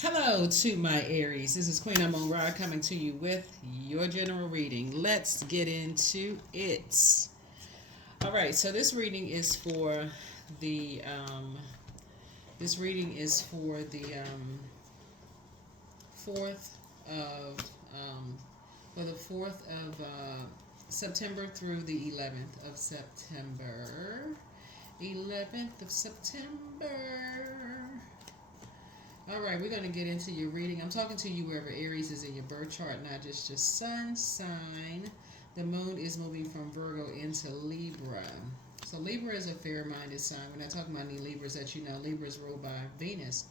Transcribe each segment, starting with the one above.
Hello to my Aries. This is Queen Amun Ra coming to you with your general reading. Let's get into it. All right, so this reading is for the this reading is for the 4th of for the 4th of September through the 11th of September. 11th of September. All right, we're going to get into your reading. I'm talking to you wherever Aries is in your birth chart, not just your sun sign. The moon is moving from Virgo into Libra. So Libra is a fair-minded sign. We're not talking about any Libras that you know. Libra is ruled by Venus,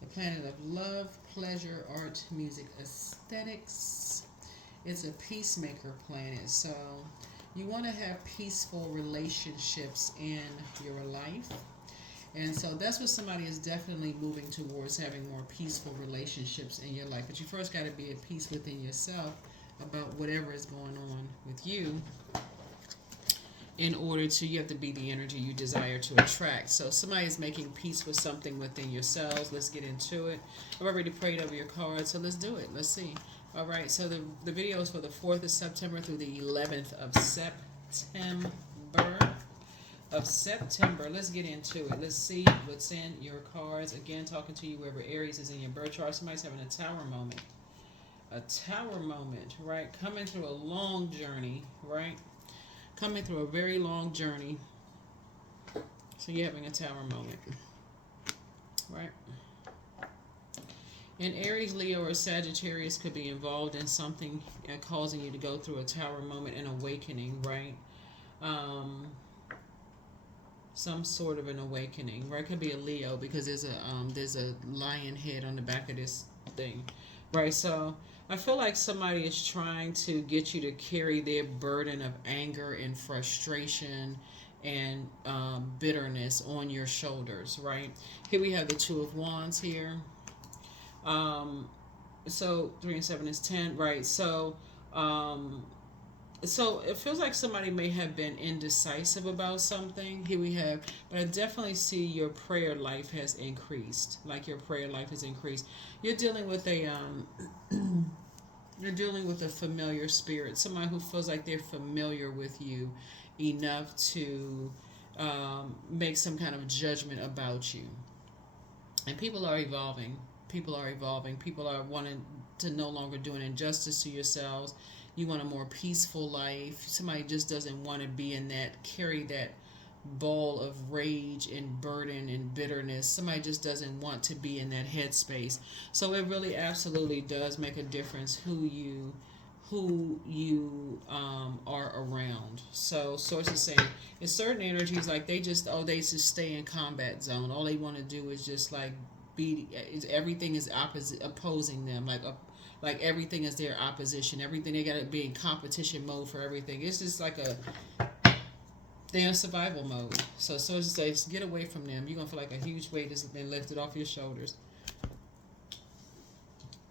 the planet of love, pleasure, art, music, aesthetics. It's a peacemaker planet. So you want to have peaceful relationships in your life. And so that's what somebody is definitely moving towards, having more peaceful relationships in your life. But you first got to be at peace within yourself about whatever is going on with you in order to, you have to be the energy you desire to attract. So somebody is making peace with something within yourselves. Let's get into it. I've already prayed over your cards, so let's do it. Let's see. All right, so the video is for the 4th of September through the 11th of September. Let's get into it. Let's see what's in your cards. Again, talking to you wherever Aries is in your birth chart. Somebody's having a tower moment. A tower moment, right? Coming through a long journey, right? Coming through a very long journey. So you're having a tower moment, right? And Aries, Leo, or Sagittarius could be involved in something causing you to go through a tower moment and awakening, right? Some sort of an awakening, right? Could be a Leo because there's a lion head on the back of this thing, right? So I feel like somebody is trying to get you to carry their burden of anger and frustration and bitterness on your shoulders, right? Here we have the Two of Wands here. So 3 and 7 is 10, right? So it feels like somebody may have been indecisive about something. Here we have, but I definitely see your prayer life has increased. Like your prayer life has increased. You're dealing with a you're dealing with a familiar spirit, somebody who feels like they're familiar with you enough to make some kind of judgment about you. And people are evolving. People are evolving. People are wanting to no longer do an injustice to yourselves. You want a more peaceful life. Somebody just doesn't want to be in that, carry that ball of rage and burden and bitterness. Somebody just doesn't want to be in that headspace. So it really absolutely does make a difference who you are around. So sources saying it's certain energies like they just stay in combat zone. All they want to do is just like everything is opposing them, like everything is their opposition. Everything, they gotta be in competition mode for everything. It's just like they're in survival mode. So sources say get away from them. You're gonna feel like a huge weight has been lifted off your shoulders.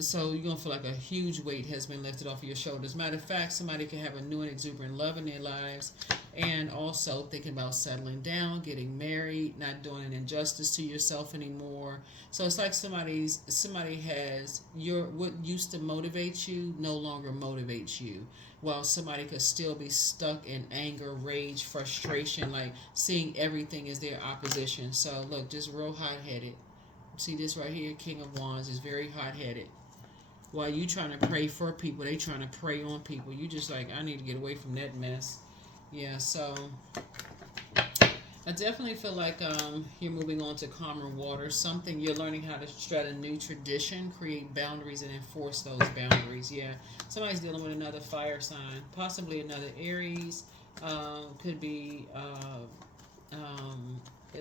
So you're going to feel like a huge weight has been lifted off of your shoulders. Matter of fact, somebody can have a new and exuberant love in their lives and also thinking about settling down, getting married, not doing an injustice to yourself anymore. So it's like somebody has what used to motivate you no longer motivates you. While somebody could still be stuck in anger, rage, frustration, like seeing everything as their opposition. So look, just real hot-headed. See this right here, King of Wands is very hot-headed. While you trying to pray for people, they trying to prey on people. You just like, I need to get away from that mess. Yeah, so I definitely feel like you're moving on to calmer waters. Something you're learning how to start a new tradition, create boundaries, and enforce those boundaries. Yeah, somebody's dealing with another fire sign, possibly another Aries. Could be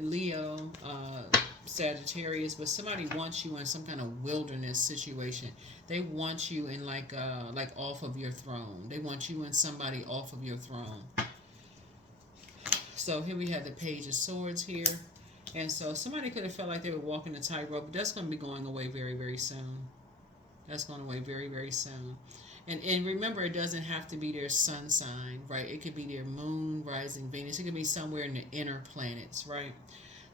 Leo, Sagittarius, but somebody wants you in some kind of wilderness situation. They want you in like off of your throne. They want you and somebody off of your throne. So here we have the Page of Swords here. And so somebody could have felt like they were walking a tightrope, but that's going to be going away very, very soon. That's going away very, very soon. And remember, it doesn't have to be their sun sign, right? It could be their moon, rising Venus. It could be somewhere in the inner planets, right?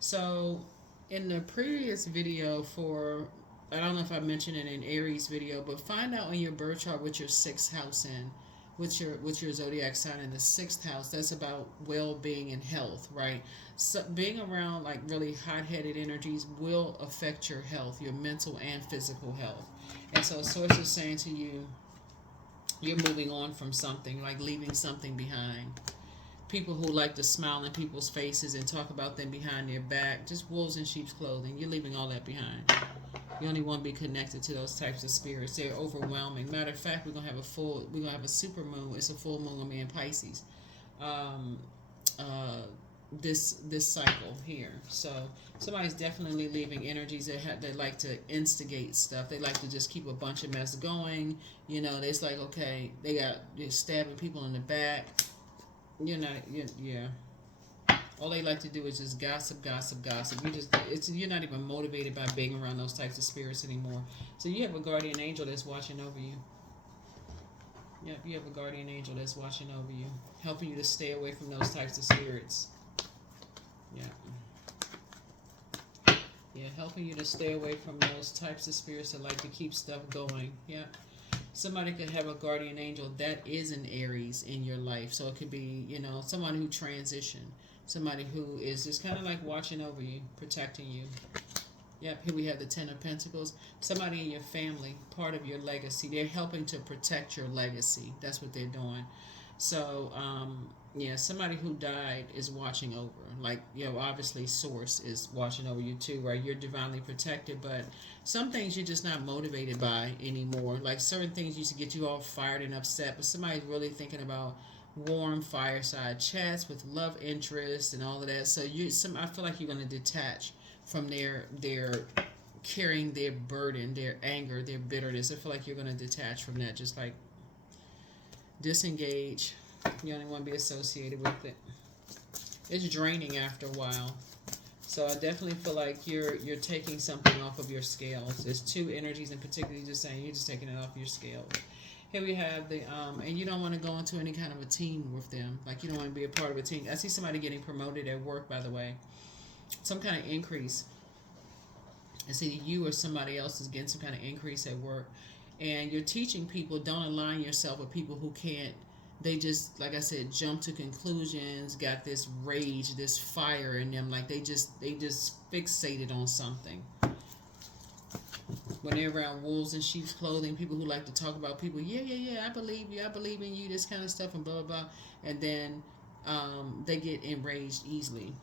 So in the previous video for I don't know if I mentioned it in Aries video, but find out in your birth chart what your sixth house in, what's your zodiac sign in the sixth house. That's about well being and health, right? So being around like really hot headed energies will affect your health, your mental and physical health. And so source is saying to you, you're moving on from something, like leaving something behind. People who like to smile in people's faces and talk about them behind their back, just wolves in sheep's clothing. You're leaving all that behind. You only want to be connected to those types of spirits. They're overwhelming. Matter of fact, we're gonna have a super moon. It's a full moon gonna be in Pisces. Um, this cycle here. So somebody's definitely leaving energies that like to instigate stuff. They like to just keep a bunch of mess going. You know, it's like okay, they're stabbing people in the back. Yeah. All they like to do is just gossip, gossip, gossip. You're not even motivated by being around those types of spirits anymore. So you have a guardian angel that's watching over you. Yep, you have a guardian angel that's watching over you, helping you to stay away from those types of spirits. Yeah. Yeah, helping you to stay away from those types of spirits that like to keep stuff going. Yeah. Somebody could have a guardian angel that is an Aries in your life. So it could be, someone who transitioned. Somebody who is just kind of like watching over you, protecting you. Yep, here we have the Ten of Pentacles. Somebody in your family, part of your legacy. They're helping to protect your legacy. That's what they're doing. So, somebody who died is watching over. Like, obviously Source is watching over you too, right? You're divinely protected, but some things you're just not motivated by anymore. Like certain things used to get you all fired and upset, but somebody's really thinking about warm fireside chats with love interest and all of that. So I feel like you're going to detach from their carrying their burden, their anger, their bitterness. I feel like you're going to detach from that, just like disengage. You don't want to be associated with it. It's draining after a while. So I definitely feel like you're taking something off of your scales. There's two energies in particular. You're just saying you're just taking it off your scales. Here we have the and you don't want to go into any kind of a team with them. Like you don't want to be a part of a team. I see somebody getting promoted at work, by the way. Some kind of increase. It's either you or somebody else is getting some kind of increase at work. And you're teaching people, don't align yourself with people who can't, they just, like I said, jump to conclusions, got this rage, this fire in them, like they just fixated on something. When they're around wolves in sheep's clothing, people who like to talk about people, I believe you, I believe in you, this kind of stuff, and blah, blah, blah. And then they get enraged easily.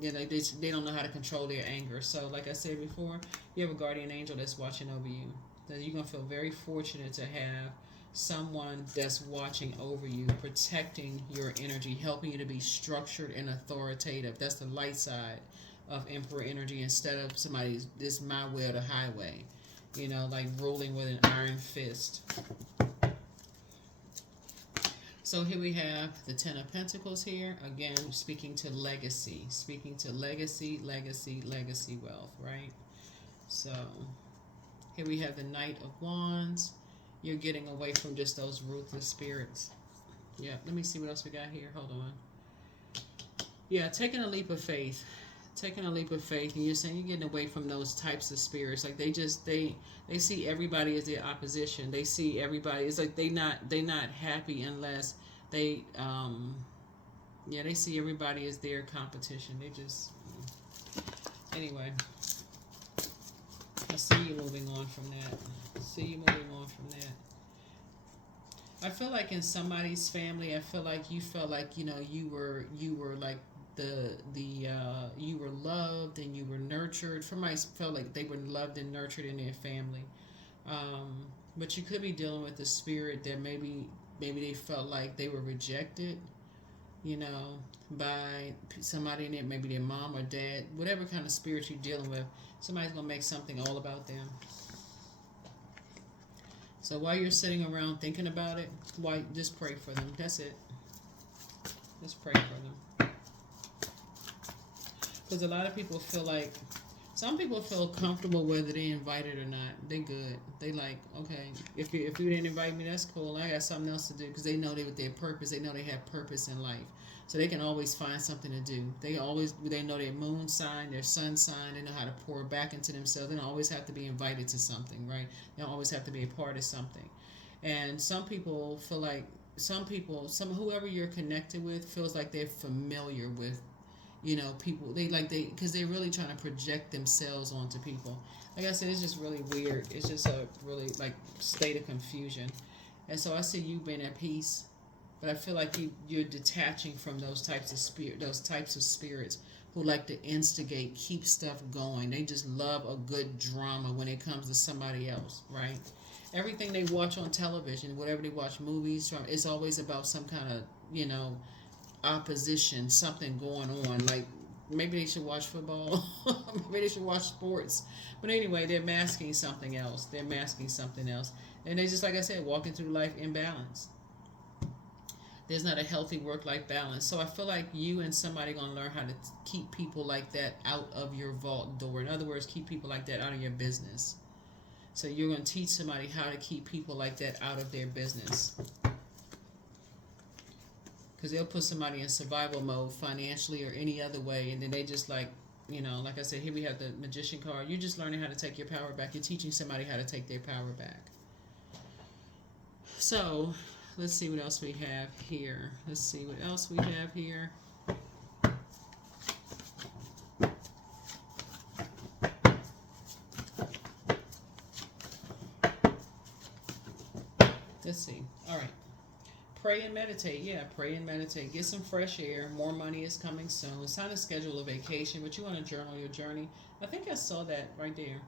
They don't know how to control their anger. So, like I said before, you have a guardian angel that's watching over you. So you're going to feel very fortunate to have someone that's watching over you, protecting your energy, helping you to be structured and authoritative. That's the light side of Emperor energy instead of somebody's, this my way or the highway. Like ruling with an iron fist. So here we have the Ten of Pentacles here. Again, speaking to legacy. Speaking to legacy wealth, right? So here we have the Knight of Wands. You're getting away from just those ruthless spirits. Yeah, let me see what else we got here. Hold on. Yeah, taking a leap of faith. Taking a leap of faith, and you're saying you're getting away from those types of spirits. Like they see everybody as their opposition. They see everybody. It's like they not happy unless they they see everybody as their competition. They just anyway. I see you moving on from that. I feel like in somebody's family, I feel like you felt like you were like you were loved and you were nurtured. Somebody felt like they were loved and nurtured in their family, but you could be dealing with a spirit that maybe they felt like they were rejected, by somebody in it, maybe their mom or dad, whatever kind of spirit you're dealing with. Somebody's gonna make something all about them. So while you're sitting around thinking about it, just pray for them. That's it. Just pray for them. Because a lot of people feel like, some people feel comfortable whether they invited or not. They good. They like, okay, if you didn't invite me, that's cool. I got something else to do, because they know they with their purpose. They know they have purpose in life. So they can always find something to do. They know their moon sign, their sun sign. They know how to pour back into themselves. They don't always have to be invited to something, right? They don't always have to be a part of something. And some people feel like whoever you're connected with feels like they're familiar with, people. Because they're really trying to project themselves onto people. Like I said, it's just really weird. It's just a really like state of confusion. And so I see you being at peace, but I feel like you're detaching from those types of spirits who like to instigate, keep stuff going. They just love a good drama when it comes to somebody else, right? Everything they watch on television, whatever they watch movies from, it's always about some kind of, opposition, something going on. Like maybe they should watch football, maybe they should watch sports. But anyway, they're masking something else. And they just, like I said, walking through life imbalanced. There's not a healthy work-life balance. So I feel like you and somebody going to learn how to keep people like that out of your vault door. In other words, keep people like that out of your business. So you're going to teach somebody how to keep people like that out of their business. Because they'll put somebody in survival mode financially or any other way, and then they just like I said, here we have the Magician card. You're just learning how to take your power back. You're teaching somebody how to take their power back. So let's see what else we have here. Let's see. All right. Pray and meditate. Yeah, pray and meditate. Get some fresh air. More money is coming soon. It's time to schedule a vacation, but you want to journal your journey. I think I saw that right there.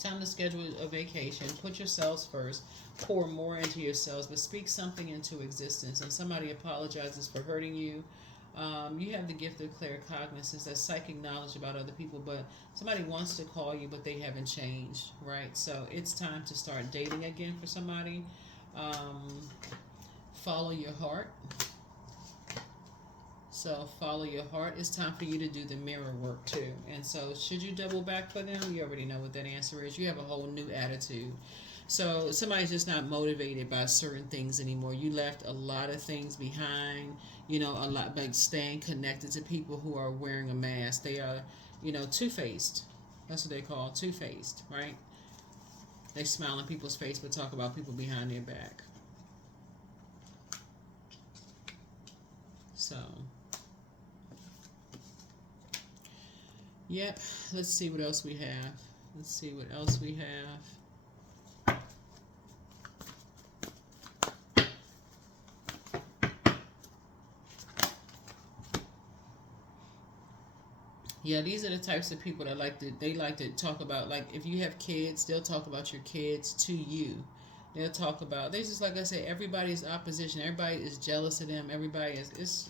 Time to schedule a vacation. Put yourselves first. Pour more into yourselves, but speak something into existence. And somebody apologizes for hurting you. You have the gift of claircognizance, that's psychic knowledge about other people, but somebody wants to call you, but they haven't changed, right? So it's time to start dating again for somebody. Follow your heart. So follow your heart. It's time for you to do the mirror work too. And so should you double back for them? You already know what that answer is. You have a whole new attitude. So somebody's just not motivated by certain things anymore. You left a lot of things behind, a lot, like staying connected to people who are wearing a mask. They are, two-faced. That's what they call two-faced, right? They smile in people's face but talk about people behind their back. So, yep, let's see what else we have. Yeah, these are the types of people that like to talk about, like if you have kids, they'll talk about your kids to you. They'll talk about, they just, like I said, everybody's opposition. Everybody is jealous of them. Everybody is,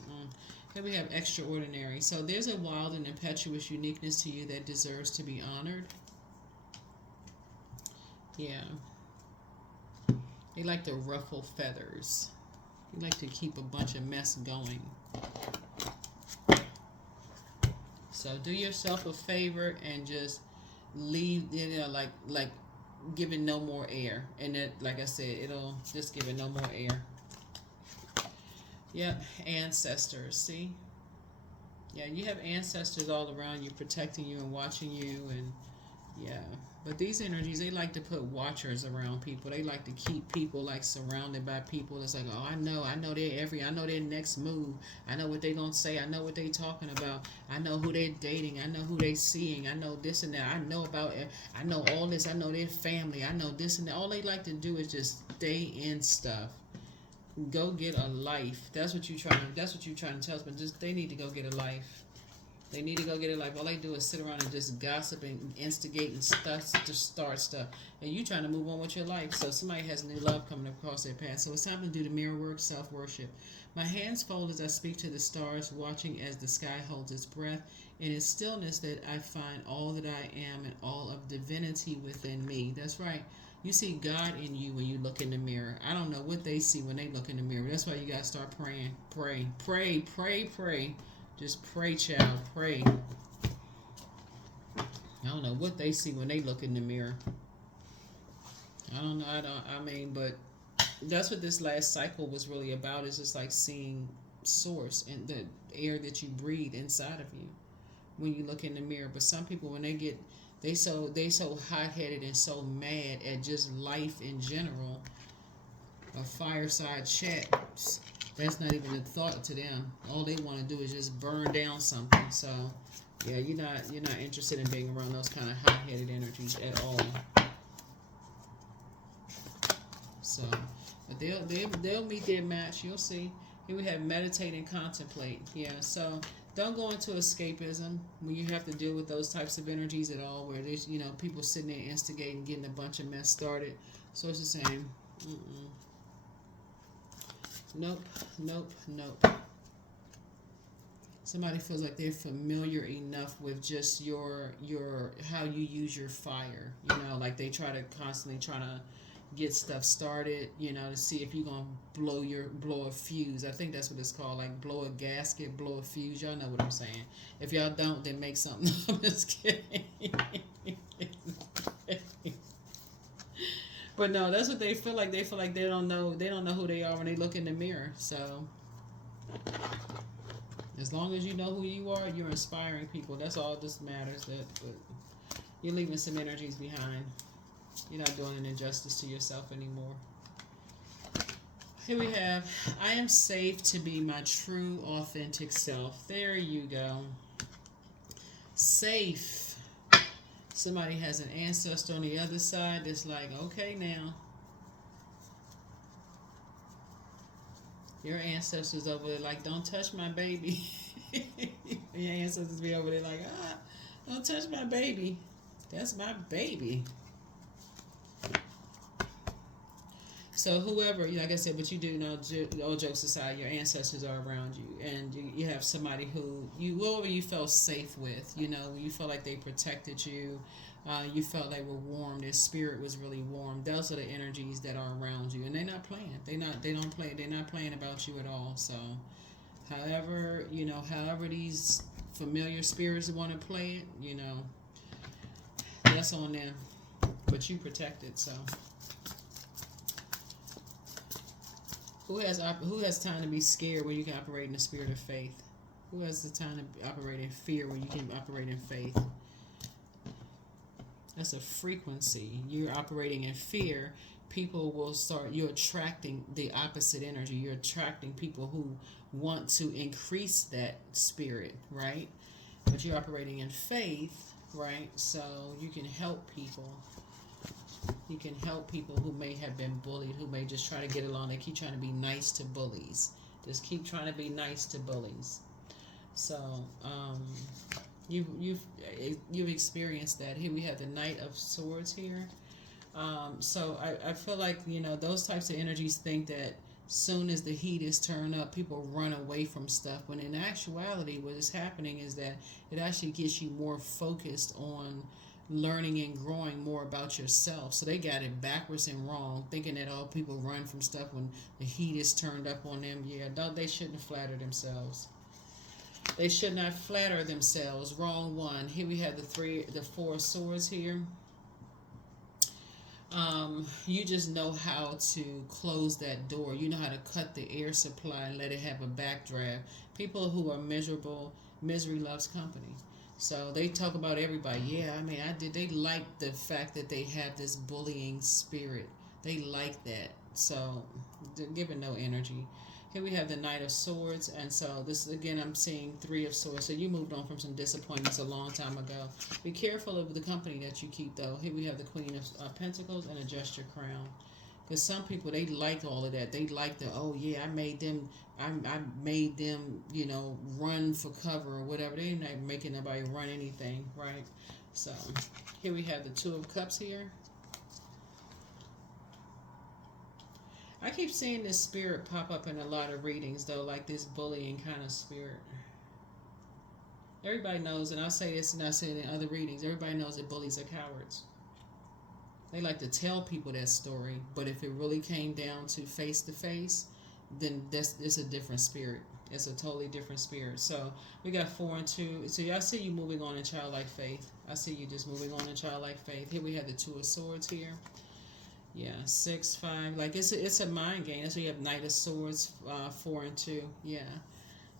here we have extraordinary. So there's a wild and impetuous uniqueness to you that deserves to be honored. Yeah. They like to ruffle feathers. They like to keep a bunch of mess going. So do yourself a favor and just leave, like give it no more air. And that, like I said, it'll just give it no more air. Yep, ancestors, see? Yeah, you have ancestors all around you, protecting you and watching you, and yeah. But these energies, they like to put watchers around people. They like to keep people like surrounded by people. It's like, oh, I know I know their next move. I know what they gonna say. I know what they talking about. I know who they're dating. I know who they seeing. I know this and that. I know about it. I know all this. I know their family. I know this and that. All they like to do is just stay in stuff. Go get a life. That's what you're trying to tell us. But just they need to go get a life. They need to go get a life. All they do is sit around and just gossip and instigate and stuff, just start stuff. And you trying to move on with your life. So somebody has new love coming across their path. So it's time to do the mirror work, self-worship. My hands fold as I speak to the stars, watching as the sky holds its breath. In its stillness that I find all that I am and all of divinity within me. That's right. You see God in you when you look in the mirror. I don't know what they see when they look in the mirror. That's why you got to start praying. Pray, pray, pray, pray. Just pray, child, pray. I don't know what they see when they look in the mirror. I don't know. But that's what this last cycle was really about. Is just like seeing source and the air that you breathe inside of you when you look in the mirror. But some people, when they so hot-headed and so mad at just life in general, a fireside chat, that's not even a thought to them. All they want to do is just burn down something. So yeah, you're not interested in being around those kind of hot-headed energies at all. So, but they'll meet their match. You'll see. Here we have meditate and contemplate. Yeah. So don't go into escapism when you have to deal with those types of energies at all, where there's people sitting there instigating, getting a bunch of mess started. So it's the same. Nope. Somebody feels like they're familiar enough with just your how you use your fire. Like they constantly try to get stuff started, to see if you're gonna blow a fuse. I think that's what it's called, like blow a gasket, blow a fuse. Y'all know what I'm saying. If y'all don't, then make something. I'm just kidding. But no, that's what they feel like. They feel like they don't know who they are when they look in the mirror. So as long as you know who you are, you're inspiring people. That's all that matters. But you're leaving some energies behind. You're not doing an injustice to yourself anymore. Here we have, I am safe to be my true, authentic self. There you go. Safe. Somebody has an ancestor on the other side that's like, okay now. Your ancestors over there like, don't touch my baby. Your ancestors be over there like, don't touch my baby. That's my baby. So whoever, like I said, but you do know, all jokes aside, your ancestors are around you, and you have somebody who whoever you felt safe with, you felt like they protected you, you felt they were warm, their spirit was really warm. Those are the energies that are around you, and they're not playing. They're not playing about you at all. So, however these familiar spirits want to play it, that's on them. But you protected, so. Who has time to be scared when you can operate in the spirit of faith? Who has the time to operate in fear when you can operate in faith? That's a frequency. You're operating in fear. People will you're attracting the opposite energy. You're attracting people who want to increase that spirit, right? But you're operating in faith, right? So you can help people. You can help people who may have been bullied, who may just try to get along. They keep trying to be nice to bullies. Just keep trying to be nice to bullies. So, you've experienced that. Here we have the Knight of Swords here. So I feel like, those types of energies think that soon as the heat is turned up, people run away from stuff. When in actuality, what is happening is that it actually gets you more focused on learning and growing more about yourself. So they got it backwards and wrong, thinking that all people run from stuff when the heat is turned up on them. Yeah, they shouldn't flatter themselves. They should not flatter themselves. Wrong one. Here we have the Four of Swords here. You just know how to close that door. You know how to cut the air supply and let it have a backdraft. People who are miserable, misery loves company. So they talk about everybody. Yeah, they like the fact that they have this bullying spirit. They like that. So they're giving no energy. Here we have the Knight of Swords. And so this, again, I'm seeing Three of Swords. So you moved on from some disappointments a long time ago. Be careful of the company that you keep, though. Here we have the Queen of Pentacles, and adjust your crown. Because some people, they like all of that. They like I made them, run for cover or whatever. They're not making nobody run anything, right? So, here we have the Two of Cups here. I keep seeing this spirit pop up in a lot of readings, though, like this bullying kind of spirit. Everybody knows, and I'll say this and I say it in other readings, everybody knows that bullies are cowards. They like to tell people that story, but if it really came down to face, then it's a different spirit. It's a totally different spirit. So we got 4 and 2. So I see you moving on in childlike faith. I see you just moving on in childlike faith. Here we have the Two of Swords here. Yeah, 6, 5. Like it's a mind game. That's why you have Knight of Swords, 4 and 2. Yeah.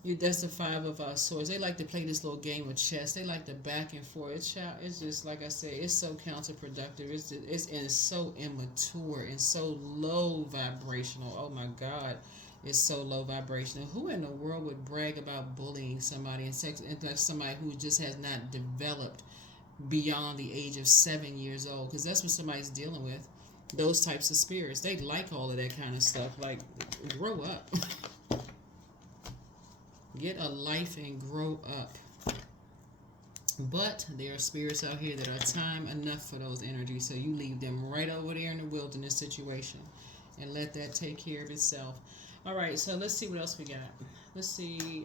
That's the Five of Swords. They like to play this little game of chess. They like to back and forth. It's just like I said. It's so counterproductive. It's so immature and so low vibrational. Oh my God, it's so low vibrational. Who in the world would brag about bullying somebody and sex? And that's somebody who just has not developed beyond the age of 7 years old. Because that's what somebody's dealing with. Those types of spirits. They like all of that kind of stuff. Like, grow up. Get a life and grow up. But there are spirits out here that are time enough for those energies, so you leave them right over there in the wilderness situation and let that take care of itself. All right, so let's see what else we got. Let's see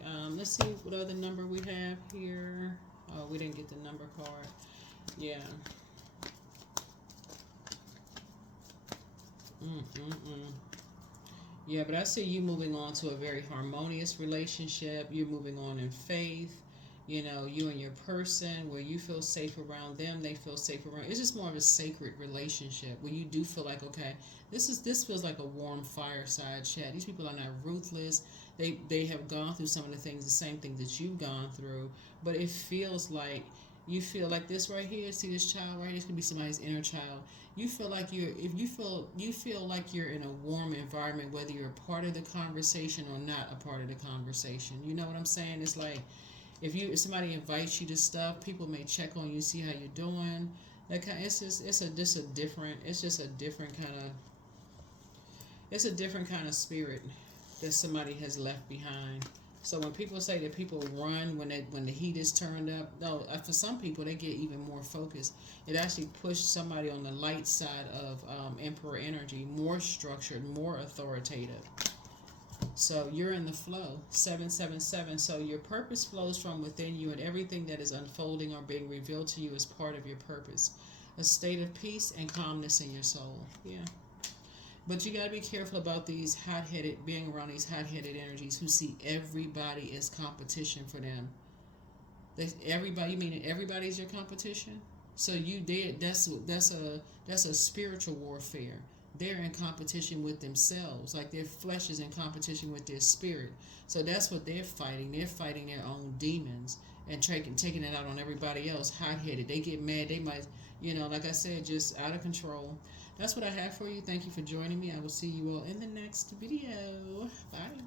what other number we have here. Oh, we didn't get the number card. Yeah. Yeah, but I see you moving on to a very harmonious relationship. You're moving on in faith. You know, you and your person, where you feel safe around them, they feel safe around. It's just more of a sacred relationship where you do feel like, okay, this feels like a warm fireside chat. These people are not ruthless. They have gone through some of the things, the same thing that you've gone through, but it feels like you feel like this right here. See this child right here? This could be somebody's inner child. You feel like you feel like you're in a warm environment, whether you're a part of the conversation or not a part of the conversation. You know what I'm saying? It's like if somebody invites you to stuff, people may check on you, see how you're doing. That kind. It's just a different kind of spirit that somebody has left behind. So when people say that people run when the heat is turned up, no, for some people they get even more focused. It actually pushed somebody on the light side of Emperor energy, more structured, more authoritative. So you're in the flow, 777. So your purpose flows from within you, and everything that is unfolding or being revealed to you is part of your purpose. A state of peace and calmness in your soul. Yeah. But you got to be careful about being around these hot-headed energies who see everybody as competition for them. You mean everybody's your competition? So that's a spiritual warfare. They're in competition with themselves, like their flesh is in competition with their spirit. So that's what they're fighting. They're fighting their own demons and taking it out on everybody else. Hot-headed. They get mad. They might, like I said, just out of control. That's what I have for you. Thank you for joining me. I will see you all in the next video. Bye.